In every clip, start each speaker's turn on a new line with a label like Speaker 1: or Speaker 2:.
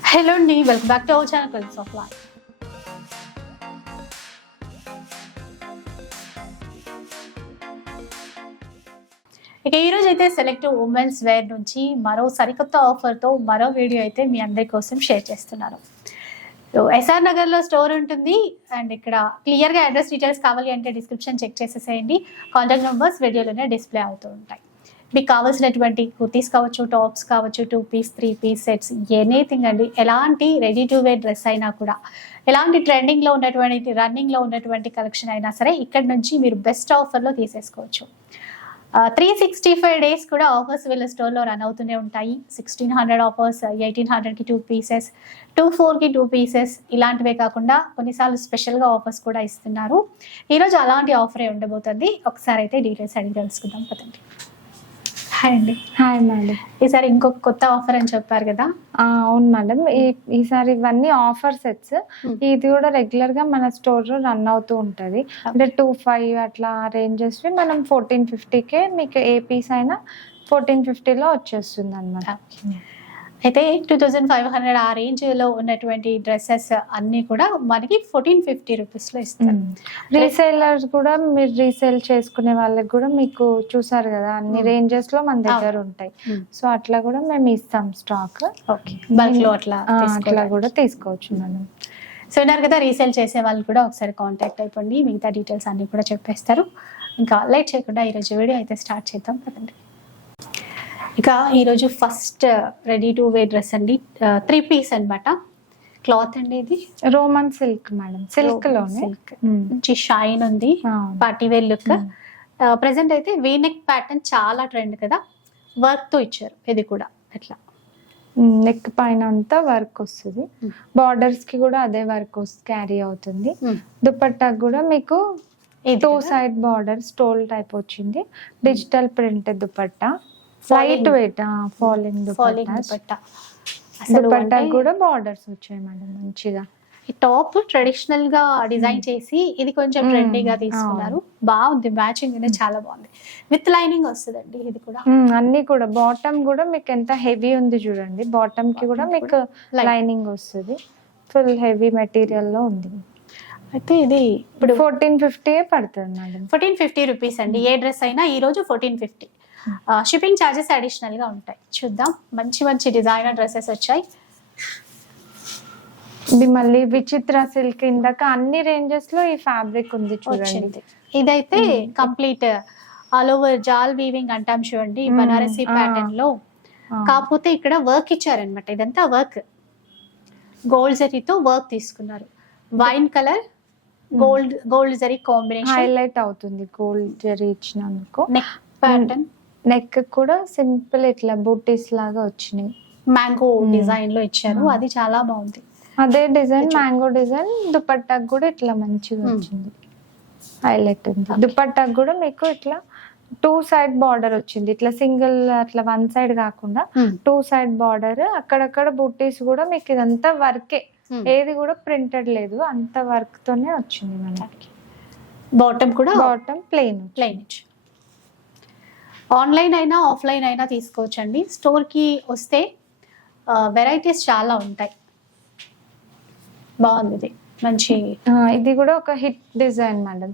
Speaker 1: Hello అండి welcome back to our channel colours of life ఇక ఈరోజు అయితే సెలెక్ట్ ఉమెన్స్ వేర్ నుంచి మరో సరికొత్త ఆఫర్తో మరో వీడియో అయితే మీ అందరి కోసం షేర్ చేస్తున్నాను. ఎస్ఆర్ నగర్లో స్టోర్ ఉంటుంది. అండ్ ఇక్కడ క్లియర్గా అడ్రస్ డీటెయిల్స్ కావాలి అంటే డిస్క్రిప్షన్ చెక్ చేసేసేయండి. కాంటాక్ట్ నెంబర్స్ వీడియోలోనే డిస్ప్లే అవుతూ ఉంటాయి. మీకు కావాల్సినటువంటి కుర్తీస్ కావచ్చు టాప్స్ కావచ్చు two piece three piece sets anything అండి. ఎలాంటి రెడీ టు వేర్ డ్రెస్ అయినా కూడా ఎలాంటి ట్రెండింగ్లో ఉన్నటువంటి రన్నింగ్లో ఉన్నటువంటి కలెక్షన్ అయినా సరే ఇక్కడ నుంచి మీరు బెస్ట్ ఆఫర్లో తీసేసుకోవచ్చు. త్రీ సిక్స్టీ ఫైవ్ డేస్ కూడా ఆఫర్స్ వీళ్ళ స్టోర్లో రన్ అవుతూనే ఉంటాయి. సిక్స్టీన్ హండ్రెడ్ ఆఫర్స్ ఎయిటీన్ హండ్రెడ్కి టూ పీసెస్ టూ ఫోర్కి టూ పీసెస్ ఇలాంటివే కాకుండా కొన్నిసార్లు స్పెషల్గా ఆఫర్స్ కూడా ఇస్తున్నారు. ఈరోజు అలాంటి ఆఫరే ఉండబోతుంది? ఒకసారి అయితే డీటెయిల్స్ అడిగి తెలుసుకుందాం. పదండి. హాయ్ అండి.
Speaker 2: Hi madam.
Speaker 1: ఈసారి ఇంకొక కొత్త ఆఫర్ అని చెప్పారు కదా?
Speaker 2: అవును మేడం. ఈ ఈసారి ఇవన్నీ ఆఫర్ సెట్స్. ఇది కూడా రెగ్యులర్గా మన స్టోర్లో రన్ అవుతూ ఉంటది. అంటే టూ ఫైవ్ అట్లా రేంజెస్ మనం ఫోర్టీన్ ఫిఫ్టీకే మీకు ఏ పీస్ అయినా ఫోర్టీన్ ఫిఫ్టీలో వచ్చేస్తుంది అనమాట
Speaker 1: అయితే టూ థౌజండ్ ఫైవ్ హండ్రెడ్ ఆ రేంజ్లో ఉన్నటువంటి డ్రెస్సెస్ అన్నీ కూడా మనకి ఫోర్టీన్ ఫిఫ్టీ రూపీస్లో ఇస్తారు
Speaker 2: రీసేలర్స్ కూడా మీరు రీసేల్ చేసుకునే వాళ్ళకి కూడా మీకు చూసారు కదా అన్ని
Speaker 1: Hmm.
Speaker 2: రేంజెస్లో మన దగ్గర. ఉంటాయి. సో అట్లా కూడా మేము ఇస్తాం స్టాక్.
Speaker 1: ఓకే. బల్క్లో అట్లా
Speaker 2: అట్లా. కూడా తీసుకోవచ్చు మేడం
Speaker 1: సో విన్నారు కదా రీసేల్ చేసే వాళ్ళు కూడా ఒకసారి కాంటాక్ట్ అయిపోండి. మిగతా డీటెయిల్స్ అన్ని కూడా చెప్పేస్తారు. ఇంకా లేట్ చేయకుండా ఈరోజు వీడియో అయితే స్టార్ట్ చేద్దాం. పదండి. ఇక ఈరోజు first ready to wear dress అండి. త్రీ పీస్ అన్నమాట. క్లాత్ అండి ఇది.
Speaker 2: Roman silk madam. Silk
Speaker 1: silk.
Speaker 2: Hmm.
Speaker 1: మంచి షైన్ ఉంది. Party wear look
Speaker 2: Hmm.
Speaker 1: Present అయితే వీనెక్ ప్యాటర్న్ చాలా ట్రెండ్ కదా. వర్క్తో ఇచ్చారు. ఇది కూడా. ఎట్లా
Speaker 2: నెక్ పైన అంతా వర్క్ వస్తుంది.
Speaker 1: Hmm.
Speaker 2: బార్డర్స్కి కూడా అదే వర్క్ క్యారీ అవుతుంది.
Speaker 1: Hmm.
Speaker 2: దుపట్టాకు కూడా మీకు two? Side border stole type వచ్చింది. Digital print dupatta. Light weight falling
Speaker 1: falling
Speaker 2: dupatta కూడా బార్డర్స్ వచ్చాయి మేడం మంచిగా.
Speaker 1: ఈ టాప్ ట్రెడిషనల్గా డిజైన్ చేసి ఇది కొంచెం. ట్రెండీగా తీసుకున్నారు. బాగుంది మ్యాచింగ్ అనేది చాలా బాగుంది. విత్ లైనింగ్ వస్తుందండి ఇది కూడా.
Speaker 2: అన్ని కూడా. బాటమ్ కూడా మీకు ఎంత హెవీ ఉంది చూడండి. బాటమ్కి కూడా మీకు. లైనింగ్ వస్తుంది. ఫుల్ హెవీ మెటీరియల్లో ఉంది.
Speaker 1: అయితే ఇది ఇప్పుడు
Speaker 2: ఫోర్టీన్ ఫిఫ్టీ పడుతుంది మేడం
Speaker 1: ఫోర్టీన్ ఫిఫ్టీ రూపీస్ అండి. ఏ డ్రెస్ అయినా ఈ రోజు ఫోర్టీన్ ఫిఫ్టీ షిప్పింగ్ ఛార్జెస్ అడిషనల్గా ఉంటాయి. చూద్దాం. మంచి మంచి డిజైనర్ డ్రెస్సెస్ వచ్చాయి.
Speaker 2: ఇది మళ్ళీ విచిత్ర సిల్క్ ఇందాక అన్ని రేంజెస్లో ఈ ఫ్యాబ్రిక్ ఉంది చూడండి.
Speaker 1: ఇదైతే complete all over jaal weaving అంటాం చూడండి. బనారసి.
Speaker 2: ప్యాటర్న్లో.
Speaker 1: కాకపోతే ఇక్కడ వర్క్ ఇచ్చారనమాట ఇదంతా వర్క్ గోల్డ్ జరీతో వర్క్ తీసుకున్నారు. Wine colour gold gold zari combination
Speaker 2: highlight అవుతుంది గోల్డ్ జరీ ఇచ్చినందుకు.
Speaker 1: నెక్ ప్యాటర్న్
Speaker 2: నెక్ కూడా సింపుల్ ఇట్లా బూటీస్ లాగా వచ్చినాయి.
Speaker 1: Mango
Speaker 2: Hmm.
Speaker 1: డిజైన్లో ఇచ్చారు.
Speaker 2: Hmm.
Speaker 1: అది చాలా బాగుంది.
Speaker 2: అదే డిజైన్. Mango design. దుపట్టాకు కూడా ఇట్లా మంచిగా
Speaker 1: Hmm.
Speaker 2: వచ్చింది. హైలైట్ ఉంది. దుపట్టాకు కూడా మీకు ఇట్లా టూ సైడ్ బార్డర్ వచ్చింది. ఇట్లా సింగిల్ అట్లా వన్ సైడ్ కాకుండా టూ సైడ్ బార్డర్ అక్కడక్కడ బూటీస్ కూడా మీకు ఇదంతా వర్కే
Speaker 1: Hmm.
Speaker 2: ఏది కూడా ప్రింటెడ్ లేదు. అంత వర్క్ తోనే వచ్చింది మనకి.
Speaker 1: బాటమ్ కూడా
Speaker 2: బాటమ్ ప్లెయిన్
Speaker 1: ప్లెయిన్ ఆన్లైన్ అయినా ఆఫ్లైన్ అయినా తీసుకోవచ్చండి. స్టోర్కి వస్తే వెరైటీస్ చాలా ఉంటాయి. బాగుంది ఇది. మంచి
Speaker 2: ఇది కూడా ఒక హిట్ డిజైన్ మేడం.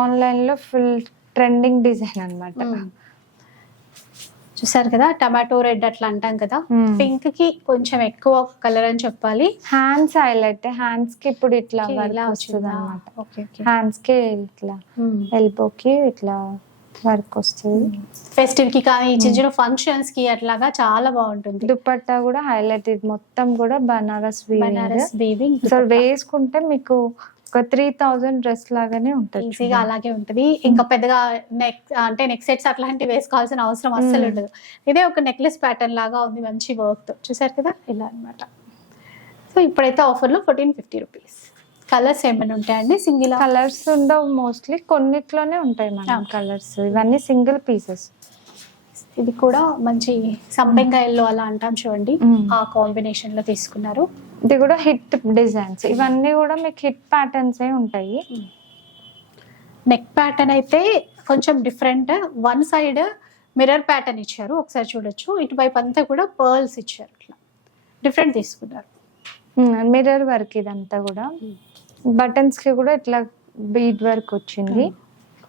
Speaker 2: ఆన్లైన్లో ఫుల్ ట్రెండింగ్ డిజైన్ అన్నమాట.
Speaker 1: మ్మ్. చూసారు కదా? టమాటో రెడ్ అట్లా అంటాం కదా. పింక్కి కొంచెం ఎక్కువ కలర్ అని చెప్పాలి.
Speaker 2: Hands highlight. హ్యాండ్స్కి ఇప్పుడు ఇట్లా వస్తుంది? అనమాట హ్యాండ్స్కి ఇట్లా
Speaker 1: మ్మ్.
Speaker 2: ఎల్బో కి ఇట్లా వర్క్ వస్తుంది
Speaker 1: ఫెస్టివ్కి కానీ చిన్న చిన్న ఫంక్షన్స్కి అట్లాగా చాలా బాగుంటుంది.
Speaker 2: దుపట్టా కూడా హైలైట్ ఇది. మొత్తం కూడా బనారస్
Speaker 1: బనారస్ వీవింగ్
Speaker 2: అసలు వేసుకుంటే మీకు ఒక త్రీ థౌజండ్ డ్రెస్ లాగానే ఉంటుంది
Speaker 1: ఈజీగా అలాగే ఉంటది. ఇంకా పెద్దగా నెక్ అంటే నెక్ సెట్స్ అట్లాంటివి వేసుకోవాల్సిన అవసరం అస్సలు
Speaker 2: మ్మ్.
Speaker 1: ఉండదు. ఇదే ఒక నెక్లెస్ ప్యాటర్న్ లాగా ఉంది. మంచి వర్క్తో. చూసారు కదా? ఇలా అన్నమాట. సో ఇప్పుడైతే ఆఫర్లో ఫోర్టీన్ ఫిఫ్టీ రూపీస్ కలర్స్ ఏమైనా ఉంటాయండి? సింగిల్
Speaker 2: కలర్స్ ఉండవు మోస్ట్లీ కొన్నిట్లోనే ఉంటాయి మేడం
Speaker 1: Okay.
Speaker 2: కలర్స్ ఇవన్నీ సింగిల్ పీసెస్
Speaker 1: ఇది కూడా మంచి సంపెంగా ఎల్లో అలా అంటాం చూడండి.
Speaker 2: మ్మ్.
Speaker 1: ఆ కాంబినేషన్లో తీసుకున్నారు.
Speaker 2: ఇది కూడా హిట్ డిజైన్స్ ఇవన్నీ కూడా మీకు హిట్ ప్యాటర్న్స్ ఏ ఉంటాయి.
Speaker 1: నెక్ ప్యాటర్న్ అయితే కొంచెం different one side mirror pattern ఇచ్చారు. ఒకసారి చూడొచ్చు. ఇటువైపు అంతా కూడా పర్ల్స్ ఇచ్చారు. ఇట్లా. డిఫరెంట్ తీసుకున్నారు.
Speaker 2: మిర్రర్ వర్క్ ఇదంతా కూడా. బటన్స్కి కూడా ఇట్లా బీడ్ వర్క్ వచ్చింది.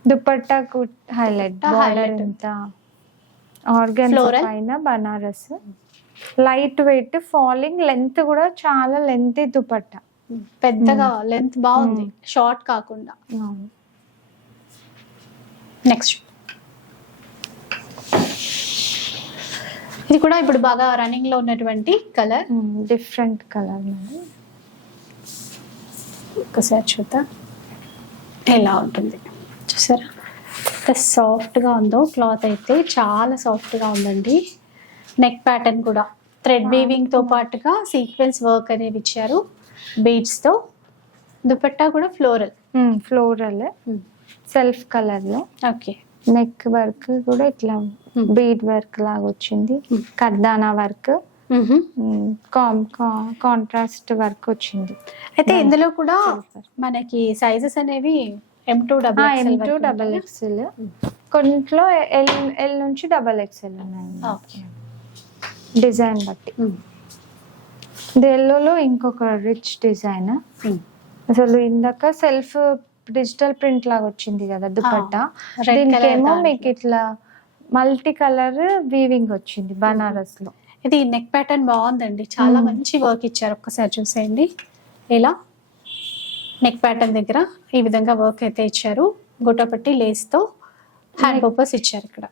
Speaker 2: Highlight
Speaker 1: dupatta
Speaker 2: border
Speaker 1: highlight.
Speaker 2: ఎంత? ఆర్గన్. పైన Banaras light weight falling length కూడా చాలా లెంత్ దుపట్టా.
Speaker 1: పెద్దగా లెంత్ బాగుంది. షార్ట్ కాకుండా. నెక్స్ట్ ఇది కూడా ఇప్పుడు బాగా రన్నింగ్లో ఉన్నటువంటి కలర్
Speaker 2: డిఫరెంట్ కలర్
Speaker 1: ఒకసారి చూద్దాం. ఎలా ఉంటుంది? చూసారా? ఎంత సాఫ్ట్గా ఉందో క్లాత్ అయితే చాలా సాఫ్ట్గా ఉందండి. నెక్ ప్యాటర్న్ కూడా. థ్రెడ్ వీవింగ్తో పాటుగా సీక్వెన్స్ వర్క్ అనేది ఇచ్చారు. బీడ్స్తో దుపట్టా కూడా ఫ్లోరల్
Speaker 2: ఫ్లోరల్ సెల్ఫ్ కలర్లో.
Speaker 1: ఓకే
Speaker 2: నెక్ వర్క్ కూడా ఇట్లా
Speaker 1: Hmm.
Speaker 2: బీడ్ వర్క్ లాగా వచ్చింది.
Speaker 1: Hmm.
Speaker 2: కర్దానా వర్క్ కామ్ కాంట్రాస్ట్ వర్క్ వచ్చింది.
Speaker 1: అయితే ఇందులో కూడా. మనకి సైజెస్ అనేవి M two double
Speaker 2: M two double XL కొన్నిట్లో ఎల్ ఎల్ నుంచి డబల్ ఎక్స్ఎల్ ఉన్నాయి
Speaker 1: ఓకే.
Speaker 2: డిజైన్ బట్టి. ఇది ఎల్లోలో ఇంకొక రిచ్ డిజైన్ అసలు ఇందాక సెల్ఫ్ డిజిటల్ ప్రింట్ లాగా వచ్చింది కదా దుపట్టా. దీనికేమో మీకు ఇట్లా మల్టీ కలర్ వీవింగ్ వచ్చింది బనారస్లో
Speaker 1: ఇది నెక్ ప్యాటర్న్ బాగుందండి. చాలా. మంచి వర్క్ ఇచ్చారు ఒక్కసారి చూసేయండి. ఇలా నెక్ ప్యాటర్న్ దగ్గర ఈ విధంగా వర్క్ అయితే ఇచ్చారు. గుట్టపట్టి లేస్తో హ్యాండ్ పర్పస్ ఇచ్చారు ఇక్కడ.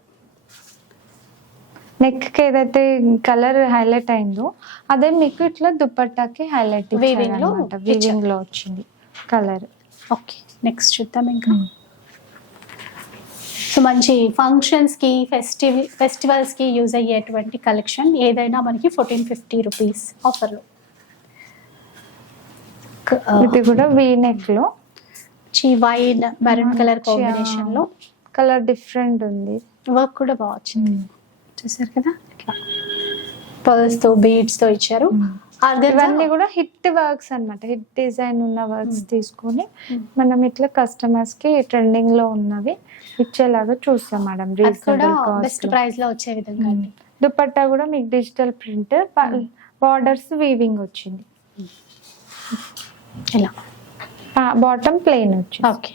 Speaker 2: నెక్కి ఏదైతే కలర్ హైలైట్ అయిందో అదే మీకు ఇట్లా దుపట్టాకి హైలైట్
Speaker 1: Weaving లో
Speaker 2: వీవింగ్లో వచ్చింది కలర్
Speaker 1: ఓకే నెక్స్ట్ చూద్దాం ఇంకా. మంచి ఫంక్షన్స్కి ఫెస్టివ్ ఫెస్టివల్స్కి యూజ్ అయ్యేటువంటి కలెక్షన్ ఏదైనా మనకి ఫోర్టీన్ ఫిఫ్టీ రూపీస్ ఆఫర్లో
Speaker 2: ఇది కూడా వీ నెక్లో?
Speaker 1: వైన్ మెరూన్ కలర్
Speaker 2: మంచి,
Speaker 1: కాంబినేషన్లో.
Speaker 2: కలర్ డిఫరెంట్ ఉంది.
Speaker 1: వర్క్ కూడా బాగా వచ్చింది. చూసారు కదా? ఇట్లా. పర్ల్స్తో బీడ్స్తో ఇచ్చారు. Organza-
Speaker 2: ఇవన్నీ కూడా హిట్ వర్క్స్ అన్నమాట. హిట్ డిజైన్ ఉన్న వర్క్స్ తీసుకొని. మనం ఇట్లా కస్టమర్స్కి ట్రెండింగ్లో ఉన్నవి ఇచ్చేలాగా చూస్తాం మేడం. రీజనబుల్ కాస్ట్
Speaker 1: ప్రైస్లో. వచ్చే విధంగా
Speaker 2: దుపట్టా కూడా మీకు డిజిటల్ ప్రింట్ బార్డర్స్ వీవింగ్ వచ్చింది.
Speaker 1: ఇలా.
Speaker 2: బాటమ్ ప్లెయిన్ వచ్చింది.
Speaker 1: ఓకే.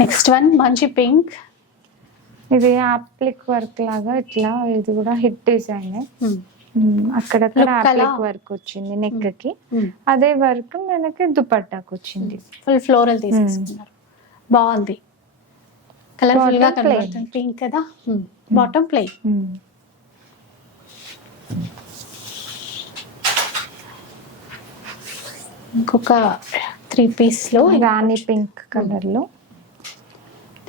Speaker 1: నెక్స్ట్ వన్ మంచి పింక్
Speaker 2: ఇది అప్లిక్ వర్క్ లాగా ఇట్లా ఇది కూడా హిట్ డిజైన్. అక్కడక్కడ
Speaker 1: అలా-
Speaker 2: అప్లిక్ వర్క్ వచ్చింది నెక్కి అదే వర్క్ మనకి దుపట్టాకు వచ్చింది.
Speaker 1: ఫుల్ ఫ్లోరల్ తీసేసుకున్నారు. బాగుంది.
Speaker 2: కలర్ఫుల్గా.
Speaker 1: కనబడుతుంది. పింక్ కదా? Bottom plain. ఇంకొక త్రీ పీస్లో
Speaker 2: రాణి పింక్ కలర్లో.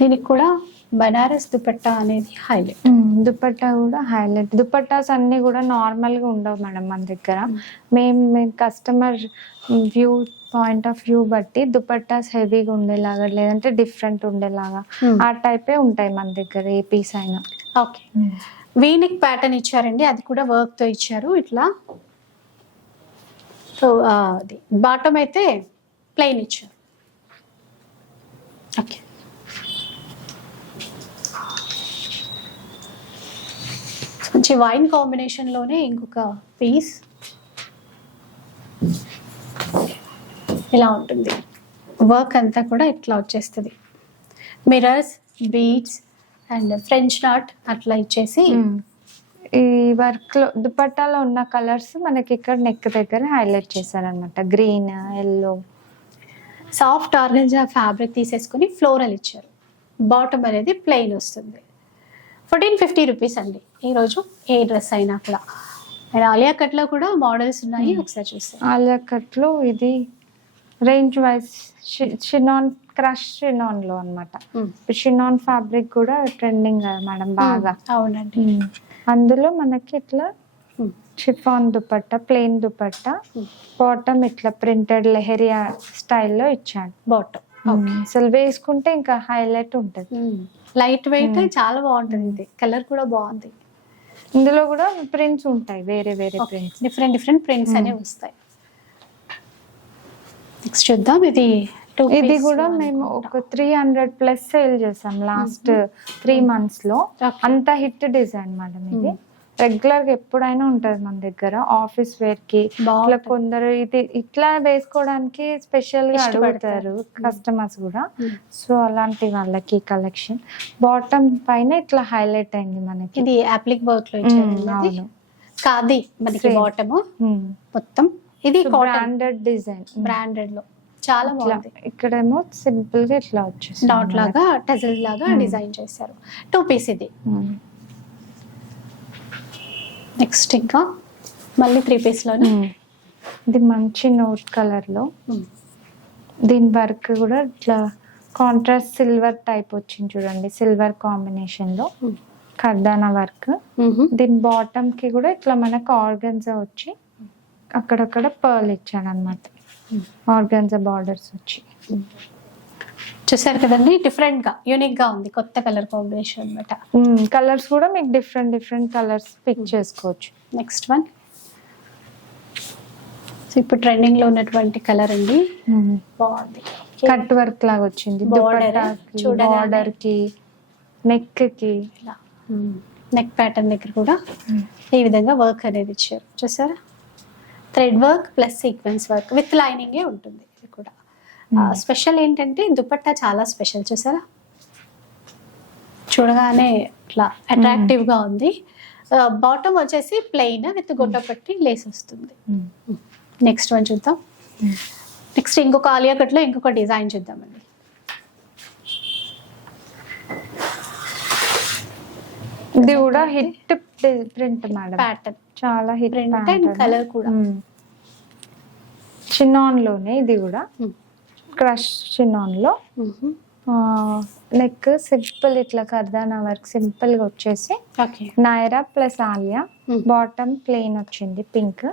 Speaker 1: దీనికి కూడా బనారస్ దుపట్టా అనేది హైలైట్
Speaker 2: దుపట్టా కూడా హైలైట్ దుపట్టాస్ అన్ని కూడా నార్మల్గా ఉండవు మేడం మన దగ్గర. మేము మేము customer view point of view బట్టి దుపట్టాస్ హెవీగా ఉండేలాగా లేదంటే డిఫరెంట్ ఉండేలాగా. ఆ టైపే ఉంటాయి మన దగ్గర ఏ పీస్ అయినా.
Speaker 1: ఓకే వీనిక్ ప్యాటర్న్ ఇచ్చారండి. అది కూడా వర్క్తో ఇచ్చారు. ఇట్లా సో అది. బాటమ్ అయితే ప్లెయిన్ ఇచ్చారు. ఓకే మంచి వైన్ కాంబినేషన్లోనే ఇంకొక పీస్ ఇలా ఉంటుంది. వర్క్ అంతా కూడా ఇట్లా వచ్చేస్తుంది. Mirrors beads and French knot అట్లా ఇచ్చేసి
Speaker 2: ఈ వర్క్లో దుపట్టాలో ఉన్న కలర్స్ మనకి ఇక్కడ నెక్ దగ్గర హైలైట్ చేశారనమాట green yellow
Speaker 1: soft organza fabric తీసేసుకుని ఫ్లోరల్ ఇచ్చారు. బాటమ్ అనేది ప్లెయిన్ వస్తుంది. ఫోర్టీన్ ఫిఫ్టీ రూపీస్ అండి. ఈరోజు ఏ డ్రెస్ అయినా కూడా. అండ్ ఆలియా కట్లో కూడా మోడల్స్ ఉన్నాయి. ఒకసారి చూస్తాం
Speaker 2: ఆలియా కట్లో ఇది రేంజ్ వైజ్ షినాన్ క్రష్ షినాన్లో అనమాట షినాన్ ఫ్యాబ్రిక్ కూడా ట్రెండింగ్ మేడం బాగా.
Speaker 1: అవునండి.
Speaker 2: అందులో మనకి ఇట్లా. Chiffon dupatta plain dupatta. Bottom ఇట్లా ప్రింటెడ్ లెహరియా స్టైల్లో ఇచ్చాడు
Speaker 1: బాటమ్.
Speaker 2: అసలు వేసుకుంటే ఇంకా హైలైట్ ఉంటుంది.
Speaker 1: Light weight. చాలా బాగుంటుంది ఇది. కలర్ కూడా బాగుంది.
Speaker 2: ఇందులో కూడా ప్రింట్స్ ఉంటాయి వేరే వేరే ప్రింట్స్.
Speaker 1: Different different prints. అనేవి వస్తాయి. నెక్స్ట్ చూద్దాం ఇది
Speaker 2: ఇది కూడా మేము ఒక త్రీ హండ్రెడ్ ప్లస్ సేల్ చేసాం లాస్ట్ త్రీ
Speaker 1: మంత్స్లో.
Speaker 2: అంత హిట్ డిజైన్ మేడం ఇది. రెగ్యులర్గా ఎప్పుడైనా ఉంటది మన దగ్గర ఆఫీస్ వేర్కి ఇట్లా కొందరు ఇది ఇట్లా వేసుకోవడానికి
Speaker 1: స్పెషల్గా.
Speaker 2: అడుగుతారు కస్టమర్స్ కూడా. సో అలాంటి వాళ్ళకి కలెక్షన్. బాటమ్ పైన ఇట్లా హైలైట్ అయింది మనకి.
Speaker 1: ఇది అప్లిక్
Speaker 2: వర్క్లో
Speaker 1: కాది మనకి. బాటమ్. మొత్తం. ఇది
Speaker 2: బ్రాండెడ్ డిజైన్.
Speaker 1: బ్రాండెడ్లో చాలా బాగుంది.
Speaker 2: ఇక్కడేమో సింపుల్గా ఇట్లా వచ్చేసి
Speaker 1: డాట్ లాగా టజల్ లాగా. డిజైన్ చేశారు. టూ పీస్ ఇది. నెక్స్ట్ ఇంకా మళ్ళీ త్రీ పీస్లోనే
Speaker 2: ఇది మంచి నోట్ కలర్లో దీని వర్క్ కూడా ఇట్లా కాంట్రాస్ట్ సిల్వర్ టైప్ వచ్చింది చూడండి సిల్వర్ కాంబినేషన్లో కర్దానా వర్క్. దీని బాటమ్కి కూడా ఇట్లా మనకు ఆర్గన్జా వచ్చి అక్కడక్కడ పర్ల్ ఇచ్చాడు అనమాట ఆర్గన్జా బార్డర్స్ వచ్చి.
Speaker 1: చూసారు కదండి? డిఫరెంట్గా యూనిక్గా ఉంది కొత్త కలర్ కాంబినేషన్ అన్నమాట.
Speaker 2: కలర్స్ కూడా మీకు డిఫరెంట్ డిఫరెంట్ కలర్స్ పిక్ చేసుకోవచ్చు.
Speaker 1: Next one. సో ఇప్పుడు ట్రెండింగ్లో ఉన్నటువంటి కలర్ అండి. బాగుంది.
Speaker 2: కట్ వర్క్ లాగా వచ్చింది. బార్డర్కి నెక్కి నెక్
Speaker 1: ప్యాటర్న్ దగ్గర కూడా ఈ విధంగా వర్క్ అనేది ఇచ్చారు. చూసారా? Thread work plus sequence work with లైనింగే ఉంటుంది. స్పెషల్ ఏంటంటే దుపట్టా చాలా స్పెషల్ చూసారా? చూడగానే ఇట్లా అట్రాక్టివ్గా ఉంది. బాటమ్ వచ్చేసి ప్లెయిన్ విత్ గొట్టపట్టి లేస్ వస్తుంది. నెక్స్ట్ వన్ చూద్దాం. నెక్స్ట్ ఇంకొక ఆలియా కట్లో ఇంకొక డిజైన్ చూద్దామండి.
Speaker 2: ఇది కూడా హిట్ ప్రింట్ మేడం
Speaker 1: ప్యాటర్న్
Speaker 2: చాలా హిట్
Speaker 1: Print and colour కూడా.
Speaker 2: చిన్నాన్లోనే ఇది కూడా. క్రష్ చిన్నాన్లో నెక్ సింపుల్ ఇట్లా కర్దానా వర్క్ సింపుల్గా వచ్చేసి Naira plus Alia. Bottom plain వచ్చింది పింక్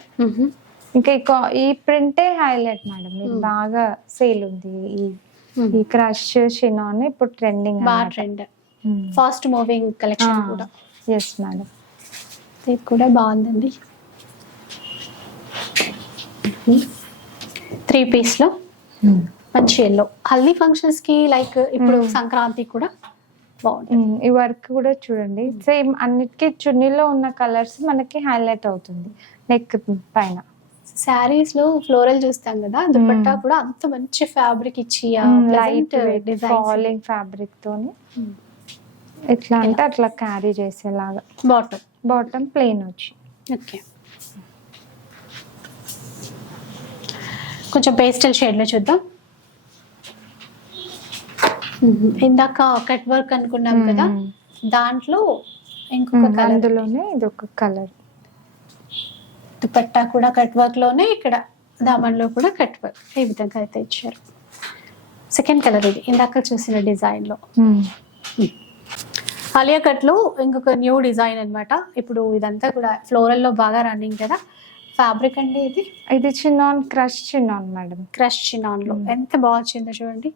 Speaker 2: ఇంకా ఈ ప్రింటే హైలైట్ మేడం ఇది. బాగా సేల్ ఉంది ఈ ఈ క్రష్ షినాన్ ఇప్పుడు ట్రెండింగ్
Speaker 1: బాగా ట్రెండ్ ఫాస్ట్ మూవింగ్ కలెక్షన్ కూడా.
Speaker 2: ఎస్ మేడం
Speaker 1: ఇది కూడా బాగుందండి. త్రీ పీస్లో. మంచి ఎల్లో హల్దీ ఫంక్షన్స్కి లైక్ ఇప్పుడు
Speaker 2: Hmm.
Speaker 1: సంక్రాంతి కూడా బాగుంటుంది.
Speaker 2: ఈ వర్క్ కూడా చూడండి. సేమ్ అన్నిటికీ చున్నీలో ఉన్న కలర్స్ మనకి హైలైట్ అవుతుంది. నెక్ పైన.
Speaker 1: శారీస్లో ఫ్లోరల్ చూస్తాం కదా దుపట్టా కూడా అంత మంచి ఫ్యాబ్రిక్ ఇచ్చి
Speaker 2: లైట్ ఫాలింగ్ ఫ్యాబ్రిక్ తోని. ఎట్లా అంటే అట్లా క్యారీ చేసేలాగా.
Speaker 1: బాటమ్
Speaker 2: బాటమ్ ప్లెయిన్ వచ్చి.
Speaker 1: ఓకే కొంచెం పేస్టల్ షేడ్లో చూద్దాం. ఇందాక కట్ వర్క్ అనుకున్నాం కదా. దాంట్లో ఇంకొక
Speaker 2: అందులోనే ఇది ఒక కలర్
Speaker 1: దుపట్టా కూడా కట్ వర్క్లోనే ఇక్కడ దామన్లో కూడా కట్ వర్క్ ఈ విధంగా అయితే ఇచ్చారు. సెకండ్ కలర్ ఇది ఇందాక చూసిన డిజైన్లో. ఆలియా కట్లో ఇంకొక న్యూ డిజైన్ అన్నమాట. ఇప్పుడు ఇదంతా కూడా ఫ్లోరల్లో బాగా రన్నింగ్ కదా. ఫ్యాబ్రిక్ అండి ఇది?
Speaker 2: ఇది chinon crush chinon madam.
Speaker 1: Crush
Speaker 2: చినాన్లో.
Speaker 1: ఎంత బాగా వచ్చిందో చూడండి.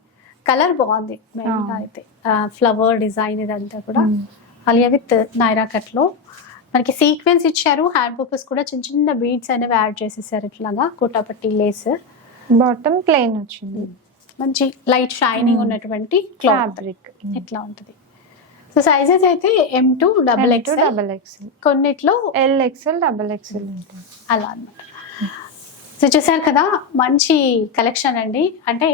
Speaker 1: కలర్ బాగుంది మెయిన్గా
Speaker 2: Ah.
Speaker 1: అయితే. ఫ్లవర్ డిజైన్ ఇదంతా కూడా. ఆలియా విత్ నైరా కట్లో. మనకి సీక్వెన్స్ ఇచ్చారు. హ్యాండ్ పర్పస్ కూడా చిన్న చిన్న బీడ్స్ అనేవి యాడ్ చేసేసారు ఇట్లాగా. కోటాపట్టి లేస్
Speaker 2: బాటమ్ ప్లెయిన్ వచ్చింది.
Speaker 1: మంచి లైట్ షైనింగ్. ఉన్నటువంటి
Speaker 2: ఫ్యాబ్రిక్
Speaker 1: ఇట్లా ఉంటుంది. సో సైజెస్ అయితే M two double X
Speaker 2: double XL
Speaker 1: కొన్నిట్లో
Speaker 2: ఎల్ ఎక్స్ఎల్ డబల్ ఎక్స్ఎల్ ఉంటుంది.
Speaker 1: అలా అన్నమాట. సో చూసారు కదా? మంచి కలెక్షన్ అండి. అంటే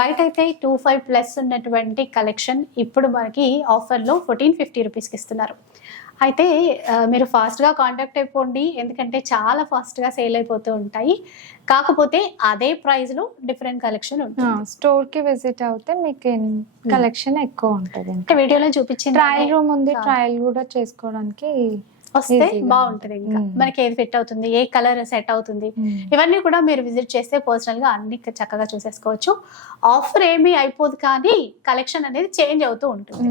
Speaker 1: బయట అయితే టూ ఫైవ్ ప్లస్ ఉన్నటువంటి కలెక్షన్ ఇప్పుడు మనకి ఆఫర్లో ఫోర్టీన్ ఫిఫ్టీ రూపీస్కి ఇస్తున్నారు. అయితే మీరు ఫాస్ట్గా కాంటాక్ట్ అయిపోండి ఎందుకంటే చాలా ఫాస్ట్గా సేల్ అయిపోతూ ఉంటాయి. కాకపోతే అదే ప్రైస్లో డిఫరెంట్ కలెక్షన్ ఉంటుంది.
Speaker 2: స్టోర్కి విజిట్ అవుతే మీకు కలెక్షన్ ఎక్కువ ఉంటుంది.
Speaker 1: అంటే వీడియోలో చూపించింది
Speaker 2: ట్రయల్ రూమ్ ఉంది. ట్రయల్ కూడా చేసుకోవడానికి
Speaker 1: వస్తే బాగుంటుంది ఇంకా.
Speaker 2: మ్మ్.
Speaker 1: మనకి ఏది ఫిట్ అవుతుంది ఏ కలర్ సెట్ అవుతుంది ఇవన్నీ కూడా మీరు విజిట్ చేస్తే పర్సనల్గా అన్ని చక్కగా చూసేసుకోవచ్చు. ఆఫర్ ఏమీ అయిపోదు కానీ కలెక్షన్ అనేది చేంజ్ అవుతూ ఉంటుంది.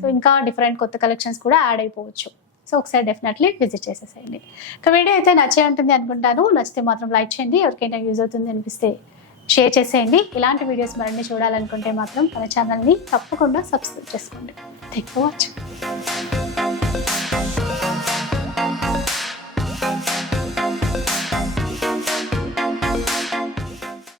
Speaker 1: సో ఇంకా డిఫరెంట్ కొత్త కలెక్షన్స్ కూడా యాడ్ అయిపోవచ్చు. సో ఒకసారి డెఫినెట్లీ విజిట్ చేసేసేయండి. ఇక వీడియో అయితే నచ్చే ఉంటుంది అనుకుంటాను. నచ్చితే మాత్రం లైక్ చేయండి. ఎవరికైనా యూజ్ అవుతుంది అనిపిస్తే షేర్ చేసేయండి. ఇలాంటి వీడియోస్ మరిన్ని చూడాలనుకుంటే మాత్రం మన ఛానల్ని తప్పకుండా సబ్స్క్రైబ్ చేసుకోండి. Thank for watching